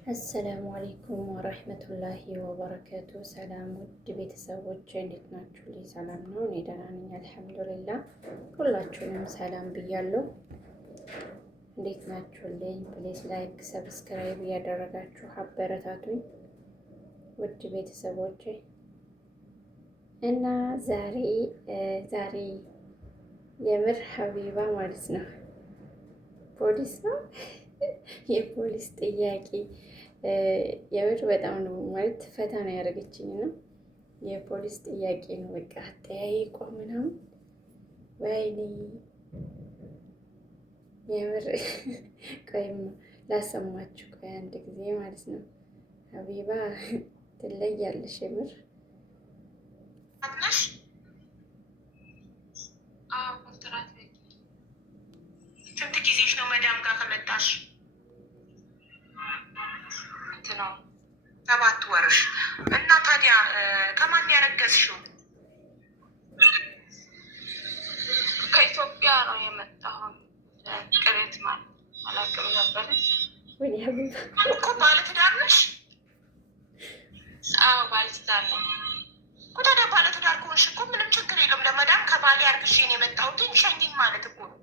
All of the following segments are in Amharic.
አሰላሙ አለይኩም ወረህመቱላሂ ወበረከቱ። ሰላም ውድ ቤተሰቦች እንዴት ናችሁ? ልይ ሰላም ነው፣ እኔ ደህና ነኝ አልሐምዱሊላህ። ሁላችሁንም ሰላም ብያለሁ። እንዴት ናችሁልኝ? ፕሌስ ላይክ ሰብስክራይብ እያደረጋችሁ አበረታቱኝ ውድ ቤተሰቦች እና ዛሬ የምር ሀቢባ ማለት ነው ፖሊስ ነው የፖሊስ ጥያቄ የምር በጣም ነው ማለት ፈታ ነው ያደረገችኝ ነው። የፖሊስ ጥያቄ ነው በቃ አጠያይቋ ምናምን ወይኔ የምር ቆይም ላሰማችሁ። ቆይ አንድ ጊዜ ማለት ነው። ሀቢባ ትለያለሽ የምር ስንት ጊዜሽ ነው መዳም ጋር ከመጣሽ? ነው 7 ወርሽ። እና ታዲያ ከማን ያረገዝሽው? ከኢትዮጵያ ነው የመጣሁት። ቅሬት ማለት አላውቅም ነበር እኮ። ባለትዳር ነሽ? አዎ ባለትዳር ነው። ታዲያ ባለትዳር ከሆንሽ እኮ ምንም ችግር የለም። ለመዳም ከባሌ አርግዤ ነው የመጣሁት ሸኝኝ ማለት እኮ ነው።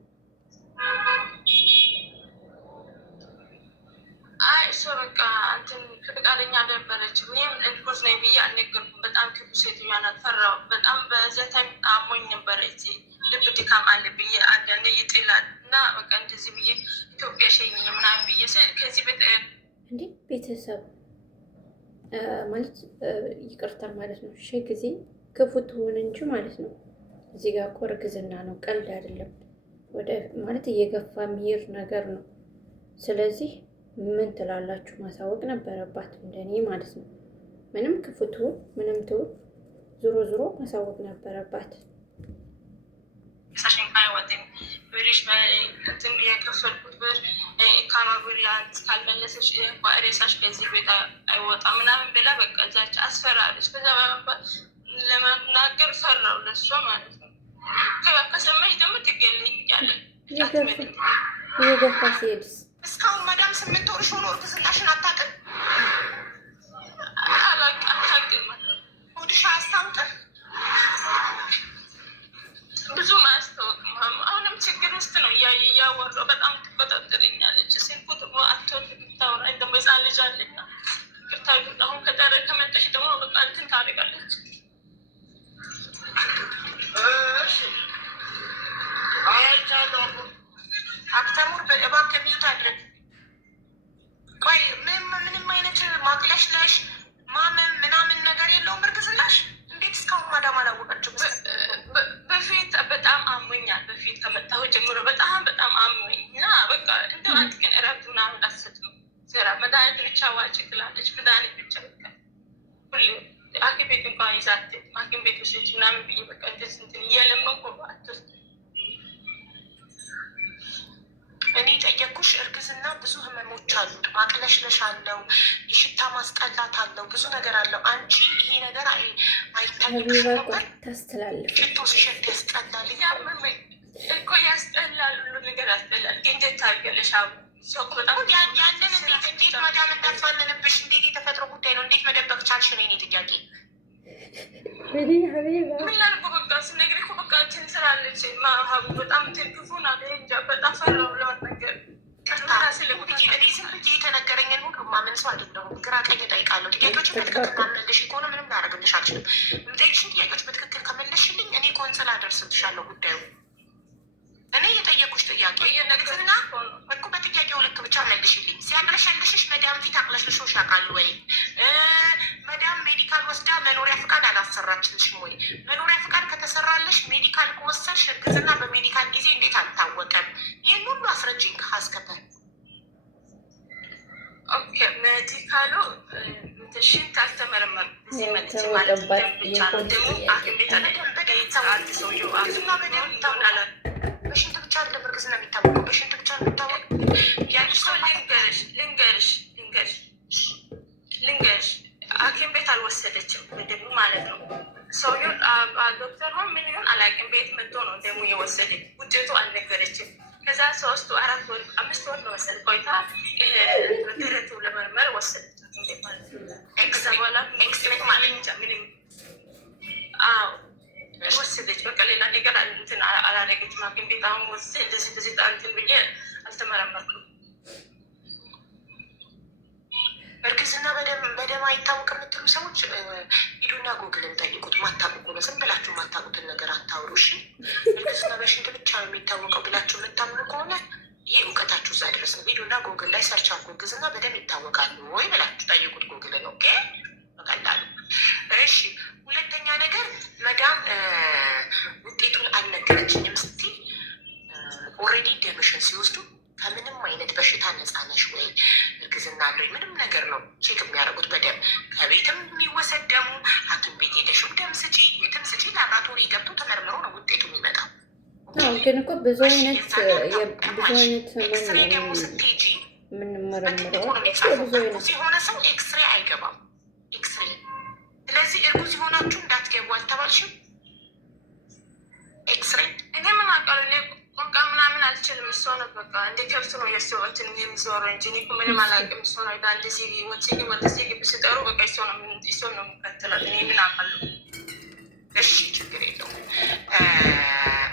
አይ እሷ በቃ እንትን ፈቃደኛ ነበረች። እኔም እርጉዝ ነኝ ብዬ አልነገርኩም። በጣም ክፉ ሴትዮዋ ናት። ፈራሁ በጣም። በዛ ታይም አሞኝ ነበረ። ልብ ድካም አለ ብዬ አንዳንዴ ይጥላል እና በቃ እንደዚህ ብዬ ኢትዮጵያ ሸኝኝ ምናምን ብዬ ስል ከዚህ እንዴ ቤተሰብ ማለት ይቅርታ ማለት ነው። ሺህ ጊዜ ክፉ ትሆን እንጂ ማለት ነው። እዚህ ጋር እኮ እርግዝና ነው፣ ቀልድ አይደለም። ወደ ማለት እየገፋ የሚሄድ ነገር ነው። ስለዚህ ምን ትላላችሁ? ማሳወቅ ነበረባት እንደኔ ማለት ነው። ምንም ክፉ ትሁን ምንም ትሁን ዞሮ ማሳወቅ ነበረባት። ብርሽ እንትን የከፈልኩት ብር ኢካማ ብር ካልመለሰች ሬሳሽ ከዚህ ቤት አይወጣም ምናምን ብላ በቃ እዛች አስፈራለች። ከዛ ለመናገር ፈራው ለሷ ማለት ነው። ከሰማች ደግሞ ትገለኛለች። እየገፋ ሲሄድስ እስካሁን መዳም 8 ወርሽ ሆኖ እርግዝናሽን አታውቅም? አታውቅም። ሆድሽ አያስታውቅም? ብዙም አያስታውቅም። አሁንም ችግር ውስጥ ነው እያወራሁ። በጣም ትቆጣጠረኛለች። ስልኩ ደግሞ አትወድ ታወራኝ። ደግሞ ህፃን ልጅ አለኝ። ቅርታ አሁን ከመጣሽ ደግሞ በቃ እንትን ታደርጋለች። አክተሙር እባክህ ሚዩት አድርግ። ቆይ ምንም አይነት ማቅለሽለሽ ማመም ምናምን ነገር የለውም እርግዝናሽ? እንዴት እስካሁን ማዳም አላወቀችም? በፊት በጣም አሞኛል። በፊት ከመጣሁ ጀምሮ በጣም አሞኝ እና በቃ እንደ አንድ ቀን እረፍት ምናምን አትሰጥም። ስራ መድኃኒት ብቻ ዋጭ ትላለች። መድኃኒት ብቻ በቃ ሁሌ ሐኪም ቤት እንኳን ይዛት ሐኪም ቤት ውስጥ ምናምን ብዬ በቃ እንደዚህ እንትን እየለመንኩ አትወስድ። እኔ ጠየኩሽ። እርግዝና ብዙ ህመሞች አሉት። ማቅለሽለሽ አለው፣ የሽታ ማስጠላት አለው፣ ብዙ ነገር አለው። አንቺ ይሄ ነገር አይታይሽ ነበር? ታስተላልፍ ሽቶ ሲሸት ያስጠላል። እኮ ያስጠላል፣ ሁሉ ነገር ያስጠላል። ግን እንዴት ታርገለሽ? ያንን እንዴት መዳም እንዳትፋንንብሽ? እንዴት የተፈጥሮ ጉዳይ ነው። እንዴት መደበቅ ቻልሽ? ነው የኔ ጥያቄ። ምን ላድርግ በቃ ስነግርሽ እኮ በቃ እንትን ስላለች ሀቡ በጣም እንትን ክፉ ናት። እንጃ በጣም ፈራሁ ለመናገር። እኔ ዝም ብዬ የተነገረኝን ሁሉ ማመን ሰው አይደለሁም። ግራ ቀኝ እጠይቃለሁ። ጥያቄዎችን በትክክል ማመለሽ ከሆነ ምንም ላደርግልሽ አልችልም። የምጠይቅሽን ጥያቄዎች በትክክል ከመለሽልኝ እኔ ቆንጽላ አደርስልሻለሁ ጉዳዩ። እኔ የጠየኩሽ ጥያቄ እርግዝና እኮ በጥያቄው ልክ ብቻ መልሽልኝ። ሲያቅለሸልሽሽ መዳም ፊት አቅለሽልሾሽ ያውቃል ወይ? መዳም ሜዲካል ወስዳ መኖሪያ ፍቃድ አላሰራችልሽም ወይ? መኖሪያ ፍቃድ ከተሰራለሽ ሜዲካል ከወሰድሽ እርግዝና በሜዲካል ጊዜ እንዴት አልታወቀም? ይህን ሁሉ አስረጅኝ ከሀስከተ ሜዲካሉ ሽንት አልተመረመርኩም። እዚህ መጥቼ ማለት ብቻ ነው። ደግሞ ሐኪም ቤት አለ ሰውዬው በሽንት ብቻ አይደለም እርግዝና የሚታወቀው፣ በሽንት ብቻ የሚታወቅ ያልሽ ሰው ልንገርሽ ሐኪም ቤት አልወሰደችም ደግሞ ማለት ነው። ሰውዬው ዶክተር ሆን ምን ይሆን አላውቅም። ቤት መጥቶ ነው ደግሞ የወሰደኝ። ውጤቱ አልነገረችም። ከዛ 3 4 ወር 5 ወር ነው መሰለኝ ቆይታ ደረቱ ለመርመር ወሰደች። ኤክስ በኋላ ኤክስሬት ማለት እንጃ ምንም ወሰደች። በቃ ሌላ ነገር እንትን አላደረገችም። ሐኪም ቤት አሁን ወስጄ እንደዚህ እንትን ብዬ አልተመረመርኩም። እርግዝና በደም አይታወቅም የምትሉ ሰዎች ሂዱና ጉግልን ጠይቁት። ማታውቁ ከሆነ ዝም ብላችሁ ማታውቁትን ነገር አታውሩ። እሺ እርግዝና በሽንት ብቻ ነው የሚታወቀው ብላችሁ የምታምኑ ከሆነ ይህ እውቀታችሁ እዛ ድረስ ነው። ሂዱና ጉግል ላይ ሰርች አድርጉ። እርግዝና በደም ይታወቃሉ ወይ ብላችሁ ጠይቁት ጉግልን። ኦኬ በቀላሉ። እሺ ሁለተኛ ነገር መዳም ውጤቱን አልነገረችኝም ስትይ ኦልሬዲ ደምሽን ሲወስዱ ከምንም አይነት በሽታ ነፃ ነሽ ወይ እርግዝና አለ ወይ ምንም ነገር ነው ቼክ የሚያደርጉት በደም። ከቤትም የሚወሰድ ደሙ ሐኪም ቤት ሄደሽም ደም ስጪ፣ የትም ስጪ፣ ላብራቶሪ ገብቶ ተመርምሮ ነው ውጤቱ የሚመጣው። ግን እኮ ብዙ አይነት ኤክስሬ ደግሞ ስትሄጂ የምንመረምረው እርጉዝ የሆነ ሰው ኤክስሬ አይገባም። ኤክስሬ ስለዚህ እርጉዝ የሆናችሁ እንዳትገቡ አልተባልሽም? ኤክስሬ እኔ ምን አውቃለሁ? በቃ ምናምን አልችልም። እሷ ነው በቃ እንደ ከብት ነው የእሱ እንትን የሚዞረው እንጂ እኔ ምንም አላውቅም። እሷ ነው እንደዚህ ወደዚህ ግብ ሲጠሩ በቃ እሷ ነው የሚከተላት። እኔ ምን አውቃለሁ? እሺ ችግር የለውም።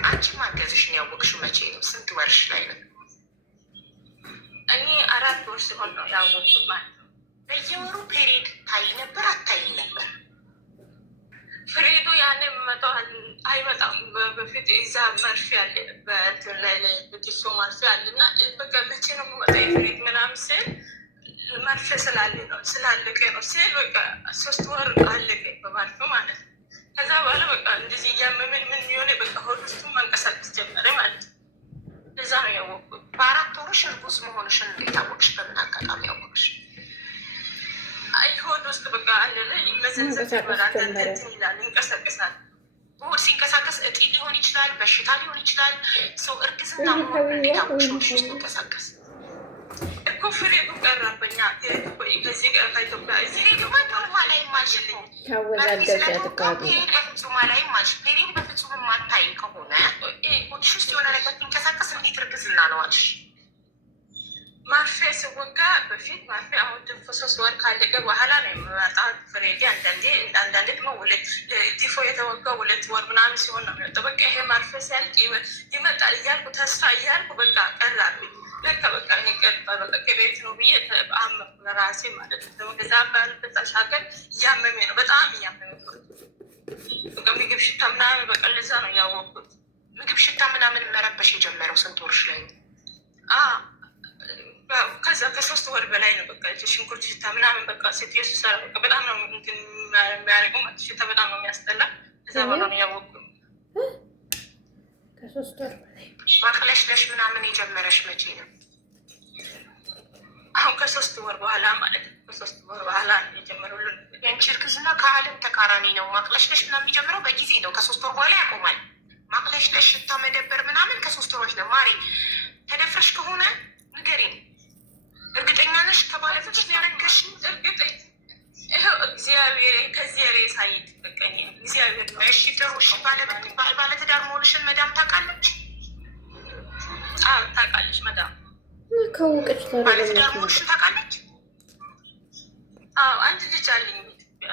አንቺ ማገዝሽን ያወቅሽው መቼ ነው? ስንት ወርሽ ላይ ነው? እኔ 4 ወር ሲሆን ነው ያወቅኩት ማለት ነው። በየወሩ ፔሪድ ታይ ነበር አታይም ነበር? ፍሬዱ ያኔ የሚመጣው አይመጣም። በፊት እዛ መርፌ አለ በእንትን ላይ በዲሶ መርፌ አለ እና በቃ መቼ ነው የሚመጣው የፍሬድ ምናምን ስል መርፌ ስላለቀ ነው ስል በቃ 3 ወር አለቀ በመርፌ ማለት ነው። ከዛ በኋላ በቃ እንደዚህ እያመመን ምን የሆነ በቃ ሆድ ውስጡ መንቀሳቀስ ጀመረ ማለት ነው። እዛ ነው ያወቅኩት። በ4 ወርሽ እርጉዝ መሆንሽን እንዴት አወቅሽ? በምን አጋጣሚ ያወቅሽ? ሆድ ውስጥ በቃ አለ ላይ መዘንዘት ይመራል ይላል ይንቀሳቀሳል። ሆድ ሲንቀሳቀስ እጢ ሊሆን ይችላል፣ በሽታ ሊሆን ይችላል። ሰው እርግዝና መሆን እንዴት አወቅሽ? ሆድሽ ውስጥ ይንቀሳቀስ እኮ ፍሬዱ ቀረበኛ ከዚህ ከኢትዮጵያ እዚህ ግማ ቶርማ ላይ ማልሽልኝ በፍጹም ላይ ማልሽ ፔሪድ በፍጹም የማታይ ከሆነ ሆድሽ ውስጥ የሆነ ነገር ሲንቀሳቀስ እንዴት እርግዝና ነው አልሽ? ማርፌ ስወጋ በፊት ማርፌ አሁን 3 ወር ካለቀ በኋላ ነው የሚመጣው ፍሬዲ። አንዳንዴ ደግሞ ዲፎ የተወጋ 2 ወር ምናምን ሲሆን ነው የሚወጣው። በቃ ይሄ ማርፌ ሲያልቅ ይመጣል እያልኩ ተስፋ እያልኩ በቃ ቀራብኝ። ለካ በቃ በቃ ቤት ነው ብዬ አመንኩ ለራሴ ማለት ነው። ከዛ ባልበት አሻገር እያመሜ ነው፣ በጣም እያመሜ ነው። በቃ ምግብ ሽታ ምናምን በቃ ለዛ ነው ያወቅኩት። ምግብ ሽታ ምናምን መረበሽ የጀመረው ስንት ወርሽ ላይ ነው? ከዛ ከ3 ወር በላይ ነው። በቃ ሽንኩርት ሽታ ምናምን በቃ ሴትዮ ስሰራ በቃ በጣም ነው እንትን የሚያደርገው ማለት ሽታ በጣም ነው የሚያስጠላ። ከዛ በኋላ ነው ያወቅኩት። ከ3 ወር በላይ ማቅለሽለሽ ምናምን የጀመረሽ መቼ ነው? አሁን ከ3 ወር በኋላ ማለት ነው። ከ3 ወር በኋላ የጀመረው የአንቺ እርግዝና ከዓለም ተቃራኒ ነው። ማቅለሽለሽ ምናምን የሚጀምረው በጊዜ ነው። ከ3 ወር በኋላ ያቆማል። ማቅለሽለሽ፣ ሽታ መደበር ምናምን ከ3 ወሮች ነው። ማሪ ተደፍረሽ ከሆነ ንገሪኝ። እርግጠኛ ነሽ ከባለቤትሽ ነው ያረገሽ? እርግጠኛ ይኸው እግዚአብሔር ከዚህ ሬሳ ይጠበቀኝ እግዚአብሔር ነው። እሺ ጥሩ። እሺ ባለትዳር መሆንሽን መዳም ታውቃለች? ታውቃለች መዳም ከውቅጭ ባለትዳር መሆንሽን ታውቃለች? አንድ ልጅ አለኝ።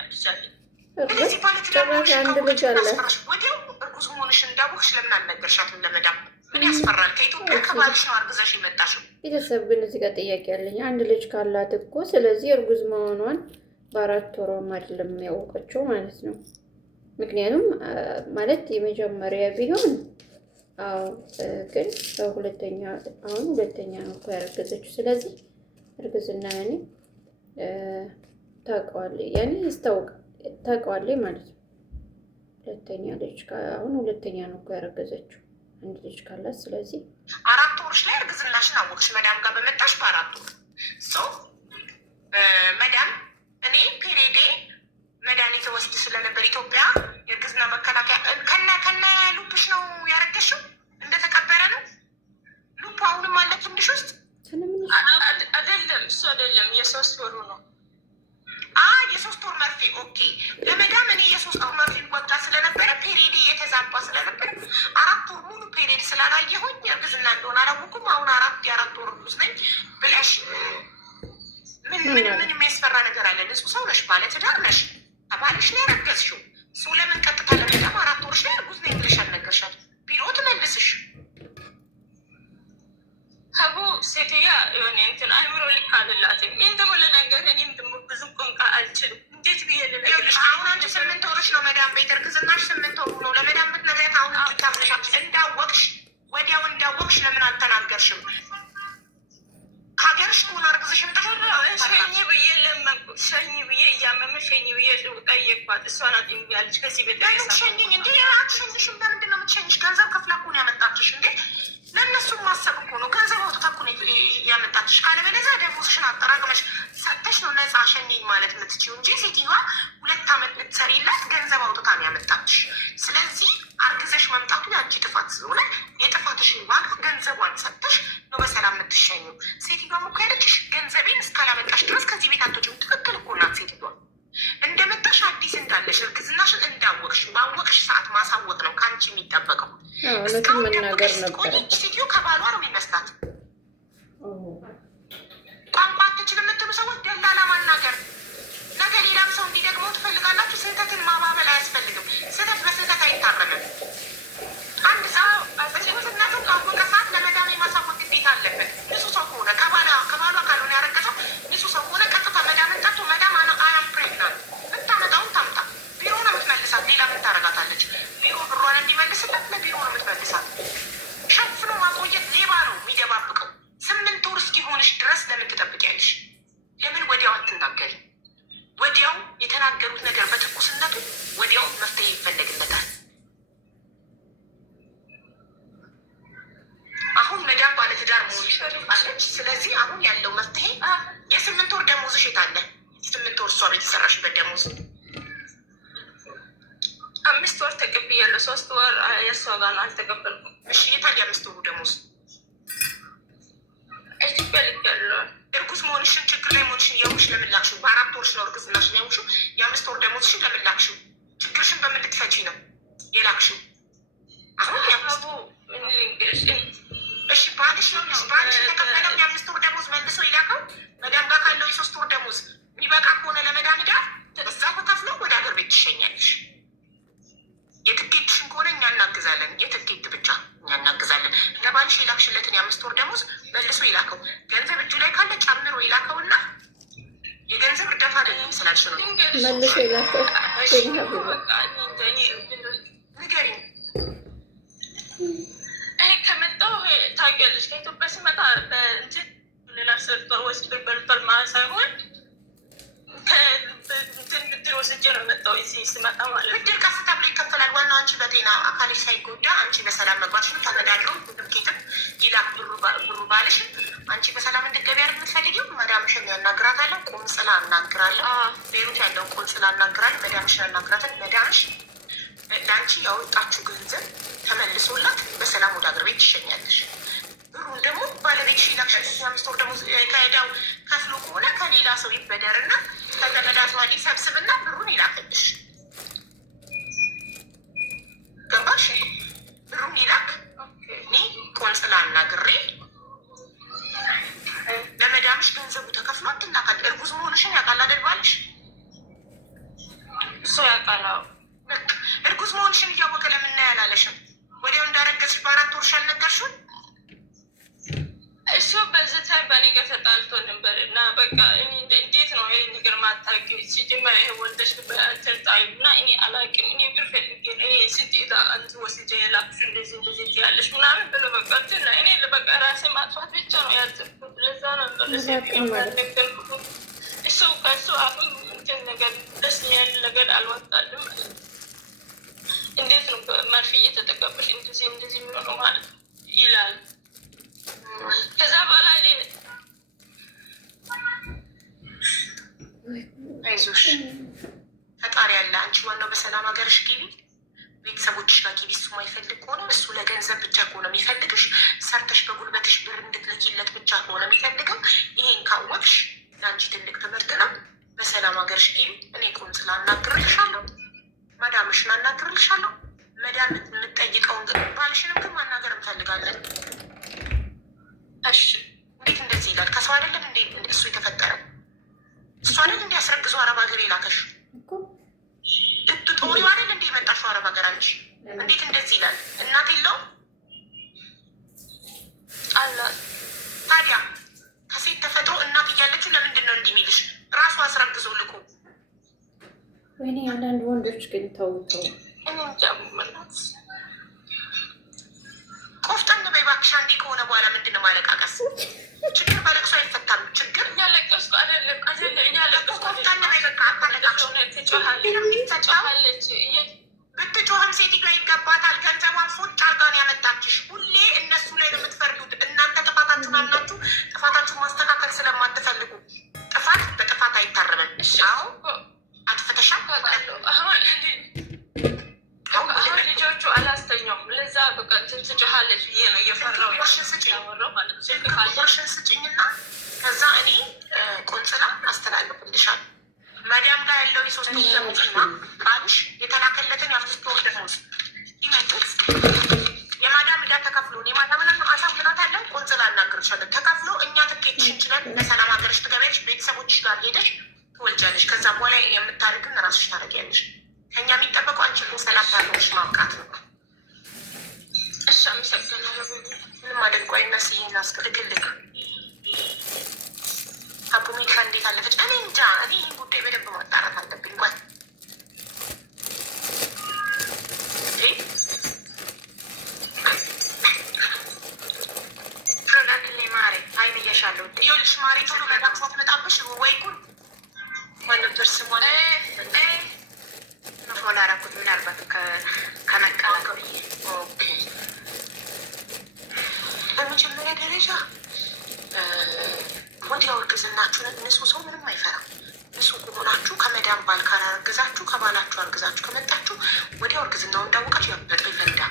ልጅ አለኝ። ስለዚህ ባለትዳር መሆንሽን ካወቀች ታስፈራሽ። ወዲያው እርጉዝ መሆንሽን እንዳወቅሽ ለምን አልነገርሻትም ለመዳም? ምን ያስፈራል? ከኢትዮጵያ ከባልሽ ነው አርግዘሽ የመጣሽው። ቤተሰብ ግን እዚህ ጋር ጥያቄ ያለኝ፣ አንድ ልጅ ካላት እኮ ስለዚህ እርጉዝ መሆኗን በ4 ወሯም አይደለም ያወቀችው ማለት ነው። ምክንያቱም ማለት የመጀመሪያ ቢሆን አዎ፣ ግን ሁለተኛ ነው እኮ ያረገዘችው። ስለዚህ እርግዝና ያኔ ታውቀዋለች፣ ያኔ ታውቀዋለች ማለት ነው። ሁለተኛ ነው እኮ ያረገዘችው አንድ ልጅ ካላት። ስለዚህ 4 ወርሽ ላይ እርግዝናሽን አወቅሽ መዳም ጋር በመጣሽ በ4 ወር መዳም እኔ ፔሬዴ መድኃኒት ወስድ ስለነበር ኢትዮጵያ የእርግዝና መከላከያ ከነ ሉፕሽ ነው ያረገሽው? እንደተቀበረ ነው ሉፕ አሁንም አለ ትንሽ ውስጥ አይደለም? እሱ አይደለም የ3 ወሩ ነው። የ3 ወር መርፌ ኦኬ። ለመዳም እኔ የ3 ወር መርፌ ወጋ ስለነበረ ፔሬዴ የተዛባ ስለነበረ 4 ወር ሙሉ ፔሬድ ስላላየሁኝ እርግዝና እንደሆነ አላወኩም። አሁን የ4 ወር እርጉዝ ነኝ ብለሽ ምን ምን የሚያስፈራ ነገር አለ? ንጹህ ሰው ነሽ፣ ባለትዳር ነሽ፣ ከባልሽ ነው ያረገዝሽው። እሱ ለምን ቀጥታ ለመዳም 4 ወርሽ ላይ እርጉዝ ነኝ ብለሽ አልነገርሻት? ቢሮ ትመልስሽ። ሀቡ ሴትዮዋ የሆነ እንትን አይምሮ ልክ አይደላትም። ይህን ደግሞ ለነገር እኔም ደግሞ ብዙ ቋንቋ አልችልም። እንዴት ብዬ ልነግርሽ? አሁን አንቺ 8 ወርሽ ነው መዳም ቤት፣ እርግዝናሽ 8 ወሩ ነው። ለመዳም ብትነግሪያት አሁን ታብለሻች። እንዳወቅሽ ወዲያው እንዳወቅሽ ለምን አልተናገርሽም? ሀገርሽ ከሆነ አርግዝሽ ሸኝ ብዬ ለመንኩ። ሸኝ ብዬ እያመመ ሸኝ ብዬ ጠየቅኳት። እሷ ናት ያለች ከዚህ ቤት ሸኝኝ እንዴ? አትሸኝሽም። በምንድን ነው የምትሸኝሽ? ገንዘብ ከፍላ እኮ ነው ያመጣችሽ እንዴ? ለእነሱም ማሰብ እኮ ነው። ገንዘብ አውጥታ እኮ ነው ያመጣችሽ። ካለበለዚያ ደሞዝሽን አጠራቅመሽ ሰጥተሽ ነው ነፃ ሸኝኝ ማለት የምትችይው እንጂ ሴትዮዋ 2 ዓመት ልትሰሪላት ገንዘብ አውጥታ ነው ያመጣችሽ። ስለዚህ አርግዘሽ መምጣቱ የአንቺ ጥፋት ስለሆነ የጥፋትሽን ዋጋ ገንዘቧን ሰጥተሽ ነው በሰላም የምትሸኙ። ሴትዮዋም እኮ ያለችሽ ገንዘቤን እስካላመጣሽ ድረስ ከዚህ ቤት አትወጪም። ትክክል እኮ ናት ሴትዮዋ። እንደመጣሽ አዲስ እንዳለሽ እርግዝናሽን እንዳወቅሽ ባወቅሽ ሰዓት ማሳወቅ ነው ከአንቺ የሚጠበቀው። እስካሁን ደብቀሽ ስትቆይች ሴትዮ ከባሏ ነው የሚመስላት። ቋንቋ አትችል የምትሉ ሰዎች ደላላ ማናገር፣ ነገ ሌላም ሰው እንዲደግመው ትፈልጋላችሁ። ስህተትን ማባበል አያስፈልግም። ስህተት በስህተት አይታረምም። አንድ ሰው በስህተትነቱን ካወቀ ሰዓት ለመዳም የማሳወቅ ግዴታ አለበት። ንጹህ ሰው ከሆነ ከባሏ ካልሆነ ያረገዘው ንጹህ ሰው ከሆነ ቀጥታ መዳምን ጠርቶ መዳም አያም ፕሬግናንት ምታመጣውን ታምጣ። ቢሮ ነው የምትመልሳት። ሌላ ምን ታረጋታለች? ቢሮ ብሯን እንዲመልስላት ለቢሮ ነው የምትመልሳት። ሸፍኖ ማቆየት ሌባ ነው የሚደባብቀው። 8 ወር እስኪሆንሽ ድረስ ለምን ትጠብቂያለሽ? ለምን ወዲያው አትናገሪ? ወዲያው የተናገሩት ነገር በትኩስነቱ ወዲያው መፍትሄ ይፈለግለታል። አሁን መዳም ባለትዳር መሆንሽ አለች። ስለዚህ አሁን ያለው መፍትሄ የ8 ወር ደሞዝሽ የት አለ? 8 ወር እሷ ቤት የሰራሽበት ደሞዝ 5 ወር ተቀብያለሁ። 3 ወር የእሷ ጋር ነው አልተቀበልኩም። እሺ የት አለ የ5 ወሩ ደሞዝ? ኢትዮጵያ ልክ ያለው እርጉዝ መሆንሽን ችግር ላይ መሆንሽን የውሽ ለምን ላክሽው? በ4 ወርሽ ነው እርግዝናሽን የውሽው። የ5 ወር ደሞዝሽን ለምን ላክሽው? ችግርሽን በምን ልትፈቺ ነው የላክሽው? አሁን ያቡ እሺ ባልሽ ነው ባልሽ የተቀበለው የ5 ወር ደሞዝ መልሶ ይላከው። መዳም ጋር ካለው የ3 ወር ደሞዝ የሚበቃ ከሆነ ለመዳም ዳር እዛው ተከፍሎ ወደ ሀገር ቤት ትሸኛለሽ። የትኬትሽን ከሆነ እኛ እናግዛለን። የትኬት ብቻ እኛ እናግዛለን። ለባልሽ የላክሽለትን የ5 ወር ደሞዝ መልሶ ይላከው። ገንዘብ እጁ ላይ ካለ ጨምሮ ይላከውና የገንዘብ እርዳታ አይደለም ስላልሽ ነው መልሶ ይላከው። ንገሪኝ። እኔ ከመጣሁ ታውቂያለሽ፣ ከኢትዮጵያ ስመጣ በእንትን ሌላ ሰርቷ ወስዶ በልቷል ማለት ሳይሆን ብድር ወስጄ ነው የመጣው። እዚህ ስመጣ ማለት ብድር ቀስ ተብሎ ይከፈላል። ዋናው አንቺ በጤና አካልሽ ሳይጎዳ አንቺ በሰላም መግባትሽን ተመዳድረው ትኬትም ይላክ ብሩ ባልሽን አንቺ በሰላም እንድትገቢ ያደርግ የምትፈልጊው መዳምሽን ያናግራታለሁ። ቆንጽላ አናግራለሁ። ቤሩት ያለው ቆንጽላ አናግራለሁ። መዳምሽን ያናግራታል። መዳምሽ ለአንቺ ያወጣችው ገንዘብ ተመልሶላት በሰላም ወደ ሀገር ቤት ትሸኛለሽ። ብሩን ደግሞ ባለቤትሽ ይላክሽ። የ5 ወር ደግሞ ከዕዳው ከፍሎ ከሆነ ከሌላ ሰው ይበደርና ከተመዳት ዋሊ ሰብስብና ብሩን ይላክልሽ። ገባሽ? ብሩን ይላክ። እኔ ቆንጽላ አናግሬ ለመዳምሽ ገንዘቡ ተከፍሎ ትላካል። እርጉዝ መሆንሽን ያውቃል አይደል ባልሽ? እሱ ያውቃል። እርጉዝ መሆንሽን እያወቀ ለምን ያላለሽም? ወዲያው እንዳረገዝሽ በ4 ወርሽ አልነገርሽም? እሱ በዚህ ታይም በእኔ ጋር ተጣልቶ ነበር እና በቃ እንዴት ነው ይህ ነገር ማታውቂው? ሲጀመር ይሄ ወልደሽ ተጣሉ እና እኔ አላውቅም። እኔ ብር ፈልጌ ነው እኔ ስጤታ አንቺ ወስጄ የላክሽው እንደዚህ እንደዚህ ትያለሽ ምናምን ብሎ በቃ እንትን እኔ በቃ ራሴ ማጥፋት ብቻ ነው ያዘብኩት። ለዛ ነው ነገርኩት። እሱ ከእሱ አሁን እንትን ነገር ደስ የሚያል ነገር አልወጣልም። እንዴት ነው መርፌ እየተጠቀመሽ እንደዚህ እንደዚህ የሚሆነው ማለት ይላል። ከዛ በኋላ አይዞሽ ፈጣሪ ያለ። አንቺ ዋናው በሰላም ሀገርሽ ግቢ፣ ቤተሰቦችሽ ጋር ግቢ። እሱ ማይፈልግ ከሆነ እሱ ለገንዘብ ብቻ ከሆነ የሚፈልግሽ ሰርተሽ በጉልበትሽ ብር እንድትልኪለት ብቻ ከሆነ የሚፈልገው ይሄን ካወቅሽ ለአንቺ ትልቅ ትምህርት ነው። በሰላም ሀገርሽ ግቢ። እኔ ቆንጽላ አናግርልሻለሁ፣ መዳምሽን አናግርልሻለሁ። መዳም የምትጠይቀውን ባልሽንም ግን ማናገር እንፈልጋለን። እሺ እንዴት እንደዚህ ይላል? ከሰው አይደለም እንዴ እሱ የተፈጠረው? አስረግዞ አረብ ሀገር የላከሽ ጦሪው አይደል እንደ የመጣሽው አረብ ሀገር አንቺ እንዴት እንደዚህ ይላል? እናት የለውም አላት። ታዲያ ከሴት ተፈጥሮ እናት እያለችው ለምንድን ነው እንዲህ የሚልሽ? ራሱ አስረግዞ ልኮ። ወይኔ አንዳንድ ወንዶች ግን ተውተው ቆፍጠን በይ እባክሽ። አንዴ ከሆነ በኋላ ምንድን ነው ማለቃቀስ? ችግር በለቅሶ አይፈታም። ችግር እያለቀስኩ አይደለም እያለቀስኩ ቆፍጠን በይ በቃ። አታለቃቅሽ። ብትጮህም ሴትዮዋ ይገባታል። ገንዘቧን ፎጭ አርጋን ያመጣችሽ። ሁሌ እነሱ ላይ ነው የምትፈርዱት። እናንተ ጥፋታችሁን አምናችሁ ጥፋታችሁን ማስተካከል ስለማትፈልጉ ጥፋት በጥፋት አይታረምም። አዎ አጥፍተሻል። አሁን ልጆቹ አላስተኛውም። ለዛ በቃ ትጮሃለች ብዬ ነው እየፈራሁ ሽን ስጭኝና ከዛ እኔ ቆንጽላ አስተላልፍልሻል። መዲያም ጋር ያለው የሶስት ሙትና ባልሽ የተላከለትን የአምስት ወር ደመወዝ ሲመጡት የማዳም ዕዳ ተከፍሎ የማዳም አሳምናታለን። ቆንጽላ እናገርሻለን ተከፍሎ እኛ ትኬትሽን ችለን በሰላም ሀገርሽ ትገቢያለሽ። ቤተሰቦችሽ ጋር ሄደሽ ትወልጃለሽ። ከዛ በኋላ የምታደርግን ራስሽ ታደርጊያለሽ። ከእኛ የሚጠበቀው አንቺ ሰላም ታለሽ ማብቃት ነው። እሺ አመሰግናለሁ። ምንም አድርጓይ መስይን ላስክልክልክ አቡሜካ እንዴት አለፈች? እኔ እንጃ። እኔ ይህን ጉዳይ በደንብ ማጣራት አለብኝ። ጓል ፍሮላክሌ ማሬ አይን እያሻለሁ ይኸውልሽ ማሬ ቶሎ መጣጥፎት መጣብሽ ወይ ጉድ ማነበር ስሟን ፎሎ አደረኩት ምናልባት ከመቀላቀሉ በመጀመሪያ ደረጃ ወዲያው እርግዝናችሁን ንጹህ ሰው ምንም አይፈራም። ንጹህ ከሆናችሁ ከመዳም ባል ካላረግዛችሁ ከባላችሁ አርግዛችሁ ከመጣችሁ ወዲያው እርግዝናው እንዳወቃችሁ ያበጠ ይፈንዳ።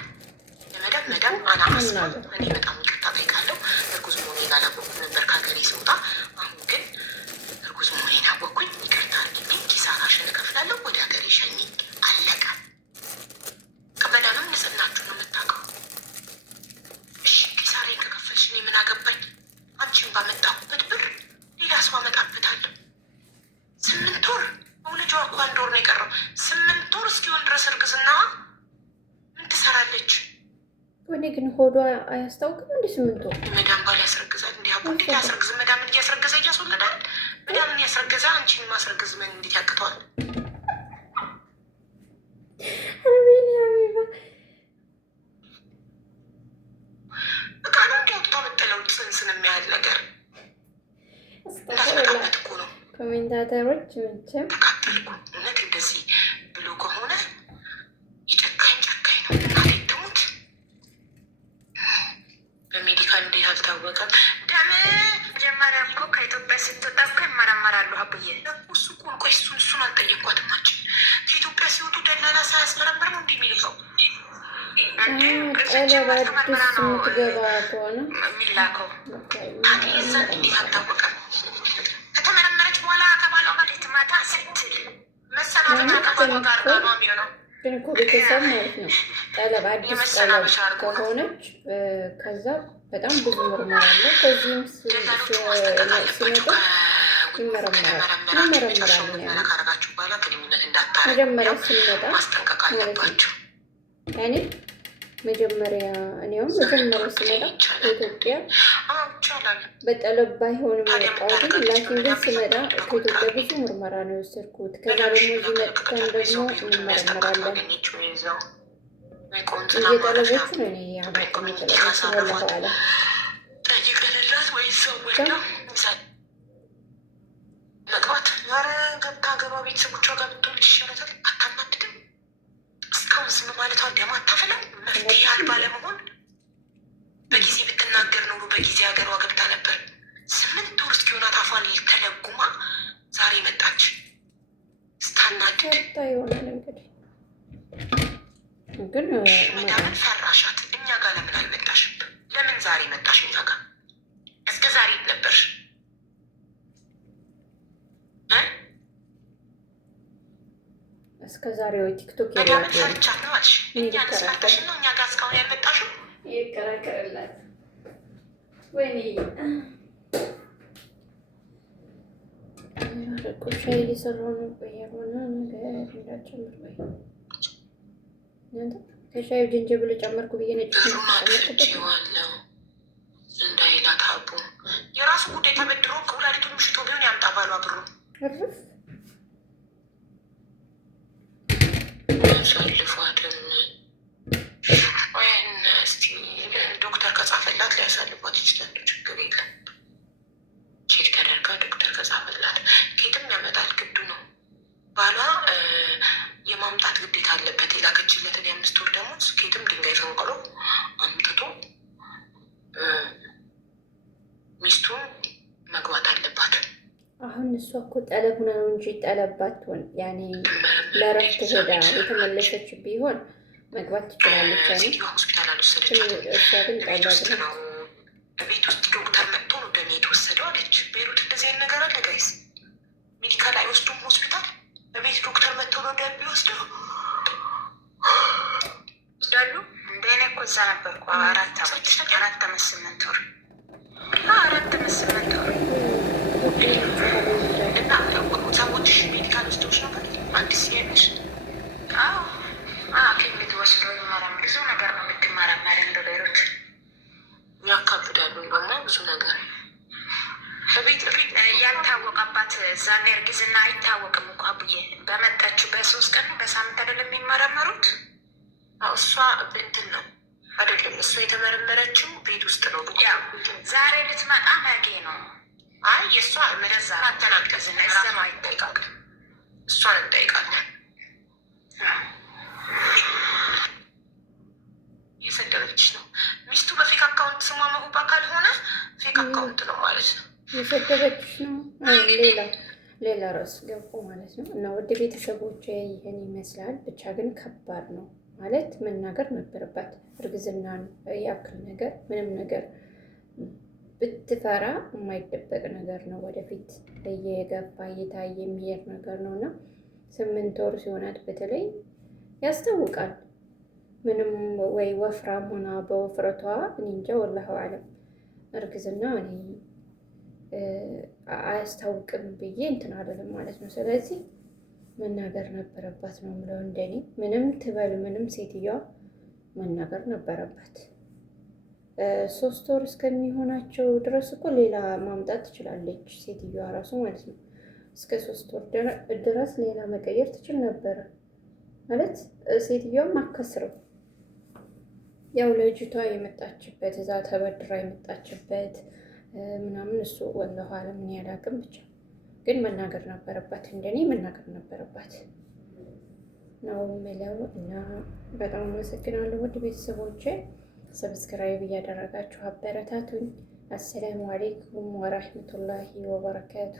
መዳም አናማስ እኔ በጣም ይቅርታ ጠይቃለሁ። እርጉዝ መሆኔን አላወኩም ነበር ከሀገሬ ስወጣ። አሁን ግን እርጉዝ መሆኔን አወቅኩኝ። ይቅርታ አድርጊልኝ። ኪሳራሽን እከፍላለሁ። ወደ ሀገሬ ሸኝ። አለቀ። ከመዳምም ንጽህናችሁ ነው የምታውቀው። እሺ ኪሳሬን ከከፈልሽ እኔ ምን አገባኝ? አንቺን ባመጣሁበት ብር ሌላ ሰው አመጣበታለሁ። 8 ወር መውለጃዋ እኮ 1 ወር ነው የቀረው። 8 ወር እስኪሆን ድረስ እርግዝናዋ ምን ትሰራለች? ወኔ ግን ሆዷ አያስታውቅም። እንደ 8 ወር መዳም ባል ያስረግዛል። እንዲህ አቡ እንዴት ያስረግዝ? መዳምን እያስረገዘ እያስወለዳል። መዳምን ያስረገዘ አንቺን ማስረግዝ ምን እንዴት ያቅተዋል? በቃ ነው እንዲያወጡታ መጠለው ጽንስን የሚያህል ነገር እንዳትመጣበት እኮ ነው። ኮሜንታተሮች መቼም ተቃጠልኩ። እውነት እንደዚህ ብሎ ከሆነ የጨካኝ ጨካኝ ነው። እናቴ ትሙት። በሜዲካል እንዴት አልታወቀም? ደም መጀመሪያ እኮ ከኢትዮጵያ ስትወጣ እኮ ይመረመራሉ። አብዬ እሱ እኮ ቆይ እሱን አልጠየኳትም። ከኢትዮጵያ ሲወጡ ደላላ ሳያስመረምር ነው እንዲህ የሚልከው። ቀለብ አዲስ የምትገባ ከሆነ የሚላከው ታዲያ የዛን እንዴት አልታወቀም? ከተመረመረች በኋላ ከባሏ ጋር ልትመጣ ስትል መሰናበቻ ከባሏ ጋር ነው የሚሆነው። ግን እኮ ቤተሰብ ማለት ነው። ቀለብ አዲስ ቀለብ ከሆነች ከዛ በጣም ብዙ ምርመራ አለ። ከዚህም ሲመጣ ይመረመራሉ። ካረጋችሁ በኋላ ግንኙነት እንዳታረጉ መጀመሪያ ስንመጣ ማስጠንቀቅ አለባችሁ። ያኔ መጀመሪያ እኔውም መጀመሪያ ስመጣ ከኢትዮጵያ በጠለብ ባይሆንም የወጣሁት ላኪን ግን ስመጣ ከኢትዮጵያ ብዙ ምርመራ ነው የወሰድኩት። ከዛ ደግሞ እዚህ መጥተን ደግሞ እንመረመራለን። እየጠለቦቹን እኔ ያባቅም ጠለቦች ወለኋላ ጠይቀንላት ወይ ሰው ወልዳ መግባት ኧረ ገብታ ገባ ቤተሰቦቿ ጋር ብትሆን ይሻላታል። አታናድድም? እስካሁን ዝም ማለቷ ደም አታፈላም? መፍትሄ አልባ ለመሆን በጊዜ ብትናገር ኖሮ በጊዜ ሀገሯ ገብታ ነበር። 8 ወር እስኪሆናት አፏን ተለጉማ ዛሬ መጣች። ስታናድድ ይሆናል እንግዲህ። ግን መዳምን ፈራሻት። እኛ ጋር ለምን አልመጣሽም? ለምን ዛሬ መጣሽ እኛ ጋር? እስከ ዛሬ ነበርሽ? እስከ ዛሬ ወይ ቲክቶክ መዳምን ፈርቻት ነው አልሽ። እኛን ስፈርተሽን ነው እኛ ጋር እስካሁን ያልመጣሽው? ይከራከርላት ወይኔ እኮ ሻይ እየሰራሁ ነው። ቆይ ያልሆነ ነገር እንዳጨምር ወይ ከሻዩ ጅንጅብል ጨመርኩ ብዬ ነጭ ጨመርኩበት እንዳይላት አቡ የራሱ ጉዳይ ተበድሮ ከወላዲቱን ምሽቶ ቢሆን ያምጣ ባሏ ብሩ እርፍ ያሳልፏትም ወይን እስቲ ዶክተር ከጻፈላት ሊያሳልፏት ይችላሉ። ችግር የለም። ቼክ ተደርጋ ዶክተር ከጻፈላት ኬትም ያመጣል። ግዱ ነው። ባሏ የማምጣት ግዴታ አለበት። የላከችለትን የ5 ወር ደሞዝ ኬትም ድንጋይ ፈንቅሎ አምጥቶ ሚስቱን መግባት አለባት። አሁን እሷ እኮ ጠለብ ሆና ነው እንጂ ጠለባት ሆን ያኔ ለረፍት ሄዳ የተመለሰች ቢሆን መግባት ትችላለች። ሴትዮዋ ሆስፒታል አልወሰደቻትም። እሷ ግን ጠለብ ነው። ቤት ውስጥ ዶክተር መጥቶ ነው ደሜ የተወሰደው አለች። ቤሩት እንደዚህ አይነት ነገር አለ ጋይስ። ሜዲካል አይወስዱም ሆስፒታል። በቤት ዶክተር መጥቶ ነው ደሜ ወስደው ወስዳሉ። እንደ እኔ እኮ እዛ ነበርኩ 4 ዓመት 8 ወር 4 ወር እና ሰዎች ሜዲካል ውስዶች ነበር። አዲስ ያለሽ ክሊኒክ ወስዶ ይመራም ብዙ ነገር ነው የምትመራመር። እንደ ቤሮች ያካብዳሉ ደግሞ ብዙ ነገር በቤት ያልታወቀባት ዛኔ እርግዝና አይታወቅም እኮ አቡዬ። በመጣችሁ በ3 ቀን በሳምንት አይደለም የሚመረመሩት። እሷ እንትን ነው አይደለም። እሷ የተመረመረችው ቤት ውስጥ ነው። ዛሬ ልትመጣ ነገ ነው። አይ የእሷ መረዛ አተናቀዝና እዘማ ይጠይቃል። እሷን እንጠይቃለን። የሰደበችሽ ነው ሚስቱ በፌክ አካውንት ስሟ መሁባ ካልሆነ ፌክ አካውንት ነው ማለት ነው። የሰደበችሽ ነው። ሌላ ርዕስ ገቡ ማለት ነው። እና ወደ ቤተሰቦች ይህን ይመስላል። ብቻ ግን ከባድ ነው ማለት መናገር ነበረባት። እርግዝናን ያክል ነገር ምንም ነገር ብትፈራ የማይደበቅ ነገር ነው። ወደፊት እየገባ እየታየ የሚሄድ ነገር ነው እና 8 ወር ሲሆናት በተለይ ያስታውቃል። ምንም ወይ ወፍራም ሆና በወፍረቷ እኔ እንጃ ወላሂ አለም እርግዝና እኔ አያስታውቅም ብዬ እንትን አይደለም ማለት ነው። ስለዚህ መናገር ነበረባት ነው የምለው እንደኔ። ምንም ትበል ምንም ሴትዮዋ መናገር ነበረባት። 3 ወር እስከሚሆናቸው ድረስ እኮ ሌላ ማምጣት ትችላለች ሴትዮዋ ራሱ ማለት ነው። እስከ 3 ወር ድረስ ሌላ መቀየር ትችል ነበረ ማለት ሴትዮዋም አከስረው ያው ልጅቷ የመጣችበት እዛ ተበድራ የመጣችበት ምናምን እሱ ወላሂ አለም እኔ አላውቅም። ብቻ ግን መናገር ነበረባት፣ እንደኔ መናገር ነበረባት ነው የምለው። እና በጣም አመሰግናለሁ ውድ ቤተሰቦቼ። ሰብስክራይብ እያደረጋችሁ አበረታቱኝ። አሰላሙ አሌይኩም ወራህመቱላሂ ወበረካቱ።